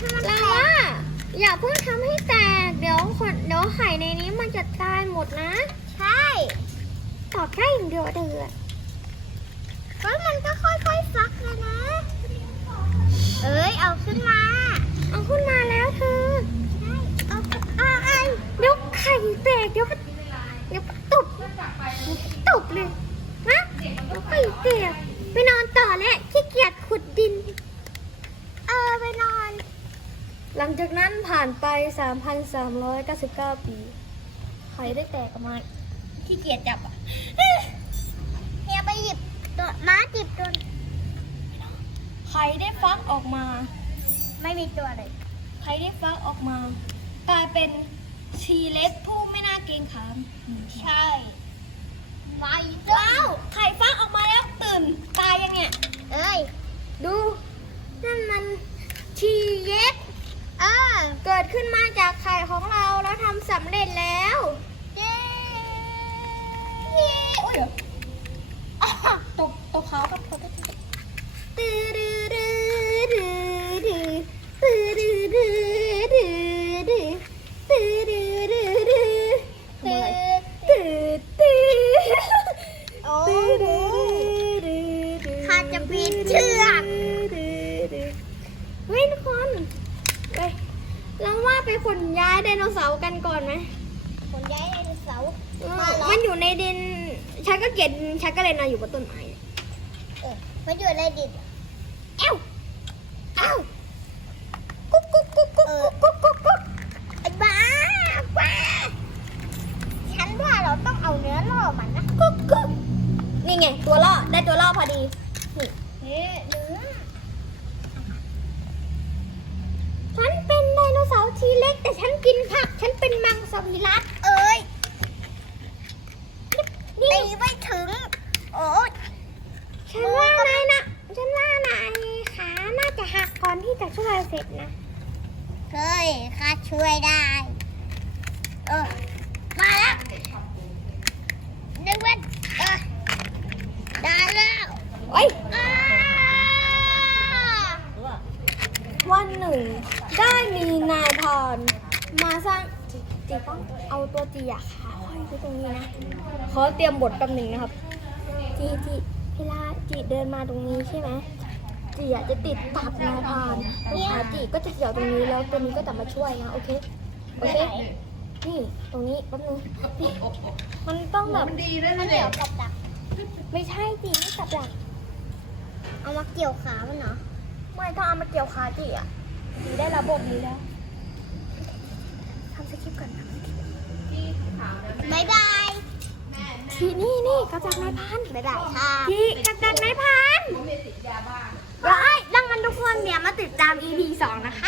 เราแตว่ากอย่าเพิ่งทำให้แตก เดี๋ยวคนเดี๋ยวไข่ในนี้มันจะตายหมดนะ ใช่ตอบได้อย่างเดียวเดือดเฮ้ยมันก็ค่อยๆฟักแล้วนะ เอ้ยเอาขึ้นมา เอาขึ้นมาแล้วเธอใช่เอาขึ้นเอาไอ้เดี๋ยวไข่แตกเดี๋ยวก็เดี๋ยวก็ตบตบเลยฮะเดี๋ยวไข่แตกไปนอนต่อแล้วขี้เกียจขุดดิน เออไปนอน หลังจากนั้น ผ่านไป 3,399 ปีไข่ได้แตกออกมาขี้เกียจจับอะเฮียไปหยิบตัวม้าจิบตัวไข่ได้ฟักออกมา ไม่มีตัวเลยไข่ได้ฟักออกมา กลายเป็นชีเล็กผู้ไม่น่าเกรงขาม ใช่ไม่ว้าวไข่ฟักออกมาแล้วตื่น ตายยังเนี่ย เอ้ย ดู นั่นมันชีเย็ด เออ เกิด ขึ้นมาจากไข่ของเราแล้วทำสำเร็จแล้วเย้เย้อุ้ยเดี๋ยวอะตกตกเขาครับตกตื้อดื้อดื้อดื้อดื้อตื้อดื้อดื้อดื้อ ไปขนย้ายไดโนเสาร์กันก่อนไหมคนย้ายไดโนเสาร์เออมาเหรอมันอยู่ในดิน ฉันก็เกลียดฉันก็เลยนอนอยู่บนต้นไม้เออมันอยู่ในดินเอ้าเอ้ากุ๊กกุ๊กกุ๊กกุ๊กกุ๊กกุ๊กกุ๊กไอ้บ้าบ้าฉันว่าเราต้องเอาเนื้อล่อมันนะกุ๊กกุ๊กนี่ไงตัวล่อได้ตัวล่อพอดีนี่เฮ้เนื้อ ฉันเป็นไดโนเสาร์ทีเล็ก แต่ฉันกินผัก ฉันเป็นมังสวิรัตเอ้ยนี่ตีไม่ถึง โอ้ยฉันว่านายนะฉันว่านายขาน่าจะหักก่อนที่จะช่วยเสร็จนะ เฮ้ยข้าช่วยได้ เออ มาแล้วนึกว่าเออได้แล้ว เอ้ย อ้า วัน หนึ่งได้มีนายพรานมาสร้างจีจีต้องเอาตัวจีอะขาห้อยไว้ตรงนี้นะขอเตรียมบทแป๊บหนึ่งนะครับ จีจีเวลาจีเดินมาตรงนี้ใช่ไหมจีอะจะติดตับนายพรานแล้วขาจีก็จะเกี่ยวตรงนี้แล้วตัวนี้ก็จะมาช่วยนะโอเคโอเคนี่ตรงนี้แป๊บนึงนี่มันต้องแบบมันเดี๋ยวกับดักไม่ใช่จีไม่กับหลักเอามาเกี่ยวขามันเหรอไม่ต้องเอามาเกี่ยวขาจีอะ ได้ระบบนี้แล้วทำสคริปต์ก่อนนะบายบายที่นี่นี่กระจัดนายพันบายบายค่ะที่กระจัดนายพันได้ดังนั้นทุกคนเนี่ยมาติดตาม EP 2 นะคะ